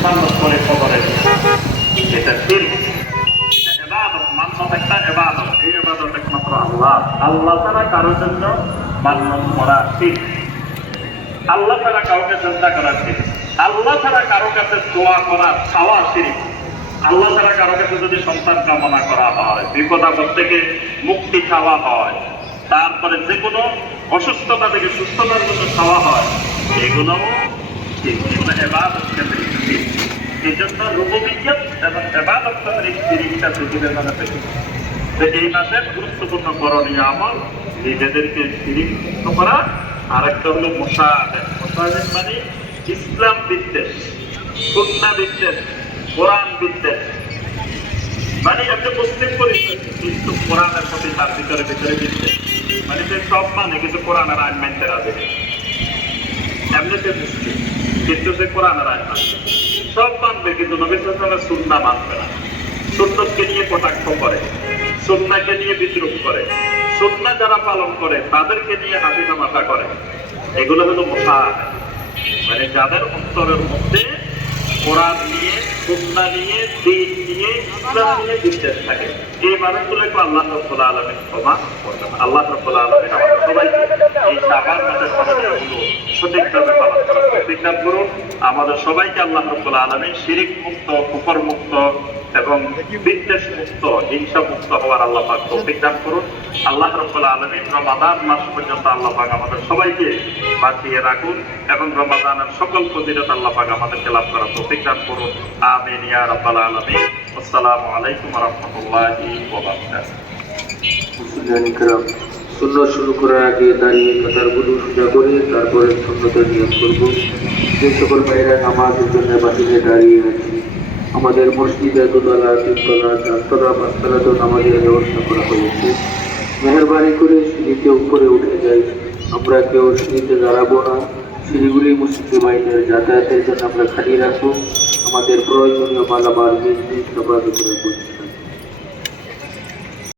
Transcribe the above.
ইবাদত করে কবরে, এটা শিরক, এটা ইবাদত, মান্নত একটা ইবাদত। এই ইবাদত একমাত্র আল্লাহ ছাড়া কারোর জন্য মান্নত করা শিরক। আল্লাহ ছাড়া কাউকে চিন্তা করা শিরক। আল্লাহ ছাড়া কারো কাছে দোয়া করা চাওয়া শিরক। আল্লাহ ছাড়া কারো কাছে যদি সন্তান কামনা করা হয়, বিপদ আপদ থেকে মুক্তি চাওয়া হয়, তারপরে যে কোনো অসুস্থতা থেকে সুস্থতার জন্য চাওয়া হয়, এগুলোও ইবাদত কেন্দ্রিক শিরক। এই জন্য রুবুবিয়্যত এবং ইবাদত কেন্দ্রিক শিরকটা পৃথিবীর মধ্যে বেশি। এই মাসের গুরুত্বপূর্ণ করণীয় আমল নিজেদেরকে শিরক মুক্ত করা। আরেকটা হলো মুশাহাদাত। মুশাহাদাত মানে ইসলাম বিদ্বেষ, সুন্নাহ বিদ্বেষ, কোরআন বিদ্বেষ। মানে একটা মুসলিম পরিচয় কিন্তু কোরআনের প্রতি তার ভিতরে বিদ্বেষ। মানে সে সব মানে কিন্তু কোরআনের আইন মানতে রাজি নেই। এমনিতে মুসলিম কিন্তু সে কোরআনের আইন মানবে, সব মানবে কিন্তু নবী সাল্লাল্লাহু আলাইহি ওয়াসাল্লামের সুন্নাহ মানবে না। সুন্নতকে নিয়ে কটাক্ষ করে, সুন্নাহকে নিয়ে বিদ্রোহ করে, সুন্নাহ যারা পালন করে তাদেরকে নিয়ে হাসি তামাশা করে। এগুলো হলো মুশাহাদাত। মানে যাদের অন্তরের মধ্যে কোরআন নিয়ে, সুন্নাহ নিয়ে, দ্বীন নিয়ে, ইসলাম নিয়ে বিদ্বেষ থাকে, এই মানুষগুলোকে আল্লাহ রাব্বুল আলামিন ক্ষমা করবেন। আল্লাহ রাব্বুল আলামিন আমাদের সবাইকে এই শাবান মাসের করণীয়গুলো সঠিকভাবে পালন করার তৌফিক দান করুন। আমাদের সবাইকে আল্লাহ রাব্বুল আলামিন শিরক মুক্ত, কুফর মুক্ত এবং বিদ্বেষ মুক্ত, হিংসা মুক্ত হওয়ার আল্লাহ পাক তৌফিক দান করুন। আল্লাহ রাব্বুল আলামিন রমাদান মাস পর্যন্ত আল্লাহ পাক আমাদের সবাইকে বাঁচিয়ে রাখুন এবং রমাদানের সকল ফজিলত আল্লাহ পাক আমাদেরকে লাভ করার তৌফিক দান করুন। আমিন ইয়া রাব্বাল আলামিন। আসসালামু আলাইকুম ওয়া রাহমাতুল্লাহি ওয়া বারাকাতুহু। সুন্নত শুরু করার আগে দাঁড়িয়ে কাতারগুলো সোজা করে তারপরে সুন্নতের নিয়ম করব। যে সকল ভাইয়েরা নামাজের জন্য বাহিরে দাঁড়িয়ে আছে, আমাদের মসজিদে দোতলা, তিনতলা, চারতলা, পাঁচতলাতেও নামাজের ব্যবস্থা করা হয়েছে। মেহরবানি করে সিঁড়িতে উপরে উঠে যাই। আমরা কেউ সিঁড়িতে দাঁড়াবো না। সিঁড়িগুলি মুসলিম বাহিনীর যাতায়াতের জন্য আমরা খালি রাখবো। আমাদের প্রয়োজনীয় মালামাল নিজ নিজ সভা ভিতরে করছি।